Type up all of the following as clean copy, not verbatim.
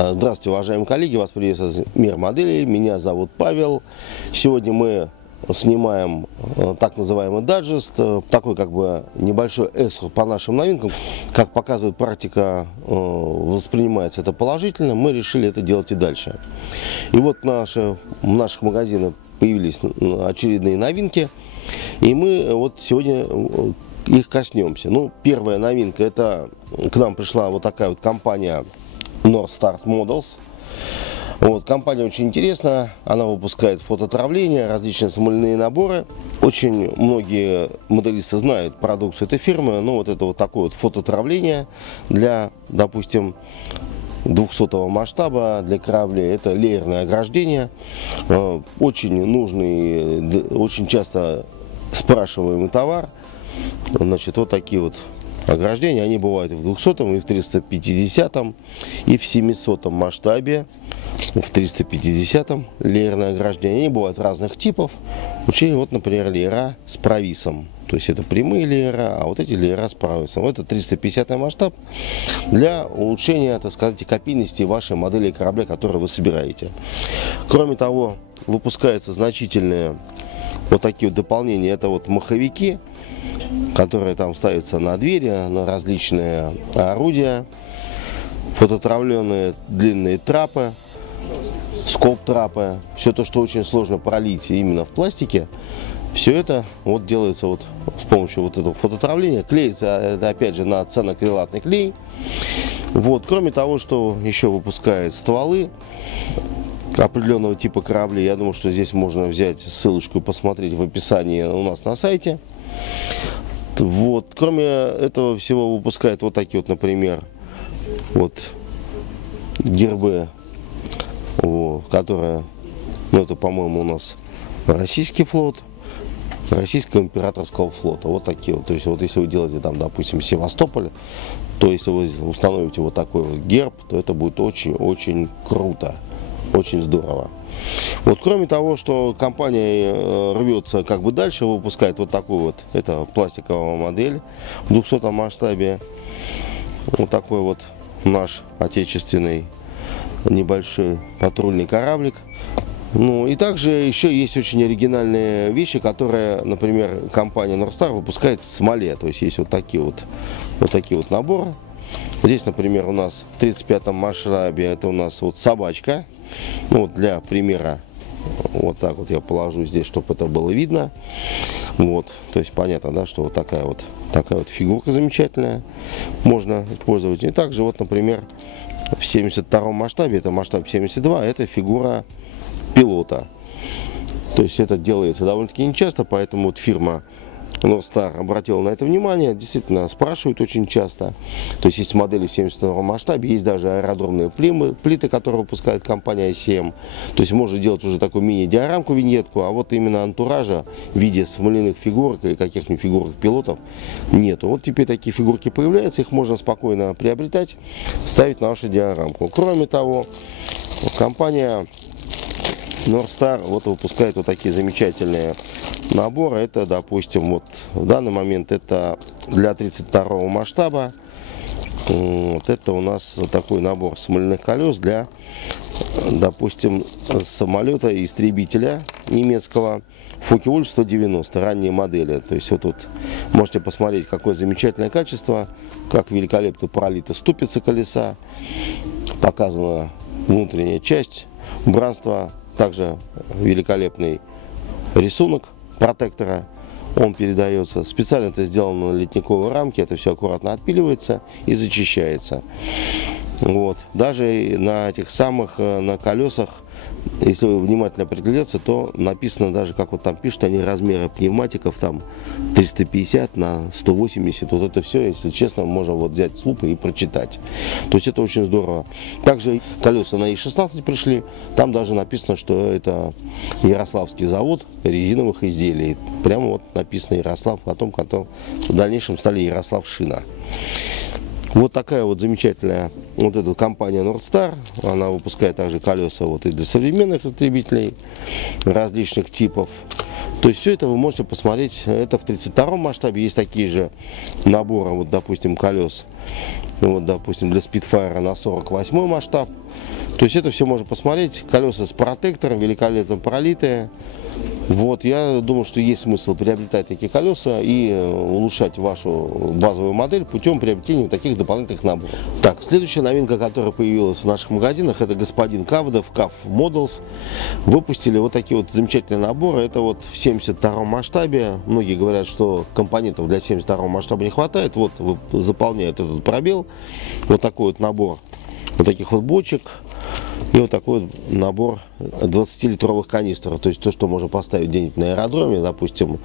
Здравствуйте, уважаемые коллеги, вас приветствует Мир моделей, меня зовут Павел. Сегодня мы снимаем так называемый дайджест, такой как бы небольшой экскурс по нашим новинкам. Как показывает практика, воспринимается это положительно, мы решили это делать и дальше. И вот в наших магазинах появились очередные новинки, и мы вот сегодня их коснемся. Ну, первая новинка, это к нам пришла вот такая вот компания North Star Models. Вот, компания очень интересная, она выпускает фототравление, различные смоляные наборы. Очень многие моделисты знают продукцию этой фирмы, но вот это вот такое вот фототравление для, допустим, 200-го масштаба для кораблей, это леерное ограждение, очень нужный, очень часто спрашиваемый товар. Значит, вот такие вот ограждения, они бывают и в 200-м, и в 350-м, и в 700-м масштабе, в 350-м леерное ограждение. Они бывают разных типов. Вот, например, леера с провисом. То есть это прямые леера, а вот эти леера с провисом. Это 350-й масштаб для улучшения, так сказать, копийности вашей модели корабля, которую вы собираете. Кроме того, выпускаются значительные вот такие вот дополнения. Это вот маховики, которые там ставятся на двери, на различные орудия, фототравленные длинные трапы, скоб-трапы, все то, что очень сложно пролить именно в пластике, все это вот делается вот с помощью вот этого фототравления. Клеится это опять же на ценноакрилатный клей. Вот. Кроме того, что еще выпускает стволы определенного типа кораблей, я думаю, что здесь можно взять ссылочку и посмотреть в описании у нас на сайте. Вот. Кроме этого всего выпускает вот такие вот, например, вот гербы, вот, которые, ну, это, по-моему, у нас российский флот, российского императорского флота. Вот такие вот. То есть вот если вы делаете там, допустим, Севастополь, то если вы установите вот такой вот герб, то это будет очень-очень круто, очень здорово. Вот, кроме того, что компания рвется как бы дальше, выпускает вот такую вот, это пластиковая модель в 200-м масштабе. Вот такой вот наш отечественный небольшой патрульный кораблик. Ну и также еще есть очень оригинальные вещи, которые, например, компания North Star выпускает в смоле. То есть есть вот такие вот наборы. Здесь, например, у нас в 35-м масштабе это у нас вот собачка. Ну, вот для примера, вот так вот я положу здесь, чтобы это было видно. Вот, то есть понятно, да, что вот такая вот фигурка замечательная можно использовать. И также вот, например, в 72-м масштабе, это масштаб 72, это фигура пилота. То есть это делается довольно-таки нечасто, поэтому вот фирма North Star обратила на это внимание, действительно спрашивают очень часто. То есть есть модели в 72 масштабе, есть даже аэродромные плиты, которые выпускает компания ICM. То есть можно делать уже такую мини-диорамку, виньетку, а вот именно антуража в виде смоляных фигурок или каких-нибудь фигурок пилотов нету. Вот теперь такие фигурки появляются, их можно спокойно приобретать, ставить на вашу диорамку. Кроме того, компания North Star вот выпускает вот такие замечательные наборы. Это, допустим, вот в данный момент это для 32-го масштаба. Вот это у нас такой набор смоляных колес для, допустим, самолета-истребителя немецкого Focke-Wulf 190, ранние модели. То есть вот тут можете посмотреть, какое замечательное качество, как великолепно пролита ступица колеса, показана внутренняя часть убранства. Также великолепный рисунок протектора, он передается. Специально это сделано на ледниковой рамке, это все аккуратно отпиливается и зачищается. Вот. Даже на этих самых, на колесах, если вы внимательно приглядеться, то написано даже, как вот там пишут, они размеры пневматиков, там 350 на 180, вот это все, если честно, можно вот взять с лупой и прочитать. То есть это очень здорово. Также колеса на И-16 пришли, там даже написано, что это Ярославский завод резиновых изделий. Прямо вот написано Ярослав, потом в дальнейшем стали Ярослав Шина. Вот такая вот замечательная вот эта компания North Star. Она выпускает также колеса вот и для современных истребителей различных типов. То есть все это вы можете посмотреть, это в 32-м масштабе, есть такие же наборы, вот допустим колес, вот допустим для Spitfire на 48-й масштаб. То есть это все можно посмотреть, колеса с протектором, великолепно пролитые. Вот, я думаю, что есть смысл приобретать такие колеса и улучшать вашу базовую модель путем приобретения вот таких дополнительных наборов. Так, следующая новинка, которая появилась в наших магазинах, это господин Кавдов, CAF Models. Выпустили вот такие вот замечательные наборы. Это вот в 72-м масштабе. Многие говорят, что компонентов для 72-го масштаба не хватает. Вот заполняет этот пробел. Вот такой вот набор вот таких вот бочек. И вот такой вот набор 20-литровых канистров. То есть то, что можно поставить где-нибудь на аэродроме. Допустим,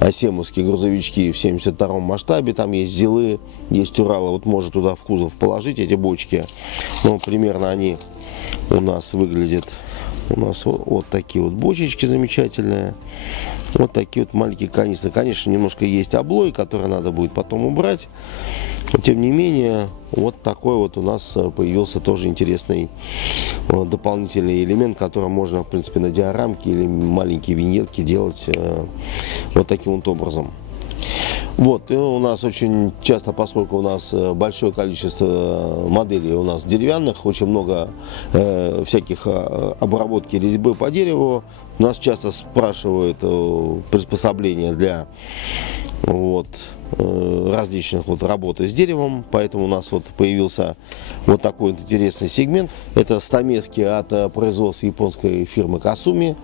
асемовские грузовички в 72-м масштабе. Там есть Зилы, есть Уралы. Вот можно туда в кузов положить эти бочки. Ну, примерно они у нас выглядят. У нас вот такие вот бочечки замечательные. Вот такие вот маленькие канистры. Конечно, немножко есть облой, который надо будет потом убрать. Но, тем не менее, вот такой вот у нас появился тоже интересный дополнительный элемент, который можно, в принципе, на диорамке или маленькие виньетки делать вот таким вот образом. Вот, и у нас очень часто, поскольку у нас большое количество моделей у нас деревянных, очень много всяких обработки резьбы по дереву, нас часто спрашивают приспособления для различных работы с деревом, поэтому у нас вот появился вот такой вот интересный сегмент. Это стамески от производства японской фирмы Касуми.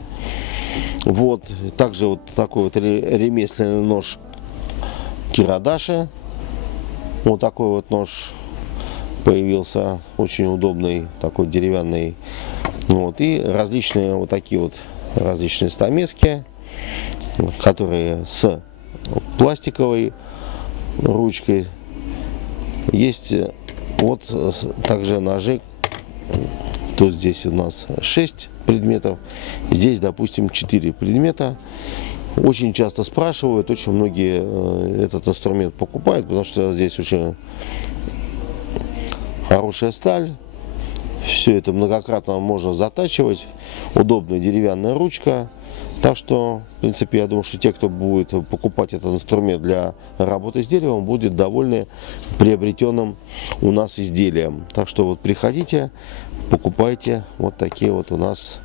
Вот, также вот такой вот ремесленный нож Кирадаши. Вот такой вот нож появился, очень удобный, такой деревянный. Вот, и различные вот такие вот различные стамески, которые с пластиковой ручкой. Есть вот также ножи. Тут здесь у нас 6 предметов, здесь, допустим, 4 предмета. Очень часто спрашивают, очень многие этот инструмент покупают, потому что здесь очень хорошая сталь. Все это многократно можно затачивать. Удобная деревянная ручка. Так что, в принципе, я думаю, что те, кто будет покупать этот инструмент для работы с деревом, будут довольны приобретенным у нас изделием. Так что вот приходите, покупайте. Вот такие вот у нас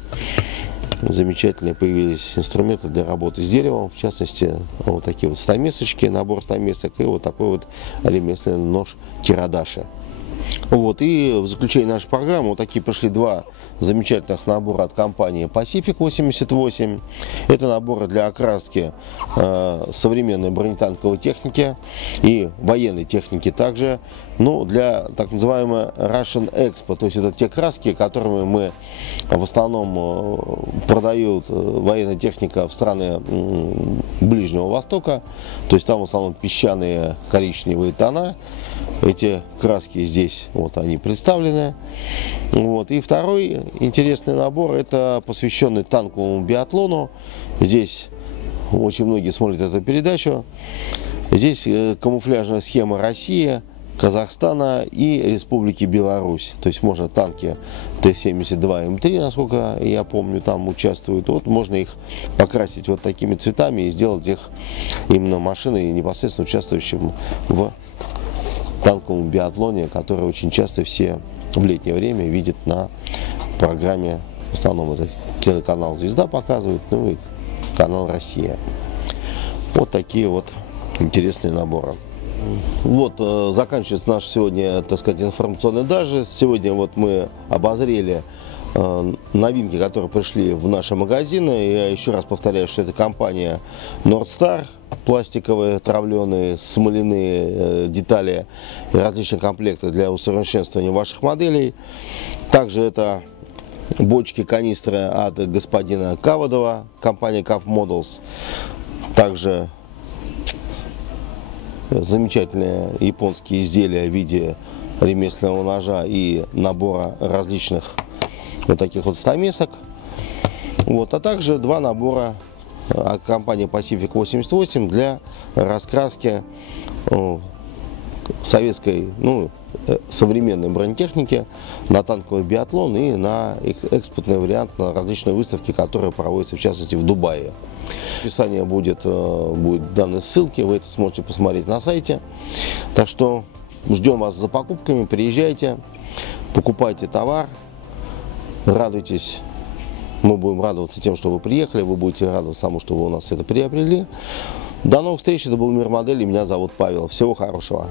замечательные появились инструменты для работы с деревом. В частности, вот такие вот стамесочки, набор стамесок и вот такой вот ремесленный нож Кирадаши. Вот, и в заключение нашей программы вот такие пришли два замечательных набора от компании Pacific 88. Это наборы для окраски современной бронетанковой техники и военной техники также. Ну, для так называемой Russian Expo, то есть это те краски, которыми мы в основном продают военная техника в страны Ближнего Востока. То есть там в основном песчаные коричневые тона. Эти краски здесь вот они представлены. Вот. И второй интересный набор, это посвященный танковому биатлону. Здесь очень многие смотрят эту передачу. Здесь камуфляжная схема России, Казахстана и Республики Беларусь. То есть можно танки Т-72 М3, насколько я помню, там участвуют. Вот можно их покрасить вот такими цветами и сделать их именно машиной, непосредственно участвующим в танковом биатлоне, который очень часто все в летнее время видят на программе. В основном это телеканал «Звезда» показывает, ну и канал «Россия». Вот такие вот интересные наборы. Вот заканчивается наш сегодня, так сказать, информационный дайджест. Сегодня вот мы обозрели новинки, которые пришли в наши магазины. Я еще раз повторяю, что это компания Nordstar. Пластиковые, травленые, смоляные детали и различные комплекты для усовершенствования ваших моделей. Также это бочки, канистры от господина Кавадова, компания CAF Models. Также замечательные японские изделия в виде ремесленного ножа и набора различных вот таких вот стамесок. Вот, а также два набора от компании Pacific 88 для раскраски советской, ну, современной бронетехники, на танковый биатлон и на экспортный вариант на различные выставки, которые проводятся в частности в Дубае. Описание будет данные ссылки, вы это сможете посмотреть на сайте. Так что ждем вас за покупками, приезжайте, покупайте товар, радуйтесь. Мы будем радоваться тем, что вы приехали, вы будете радоваться тому, что вы у нас это приобрели. До новых встреч, это был Мир Модели, меня зовут Павел. Всего хорошего.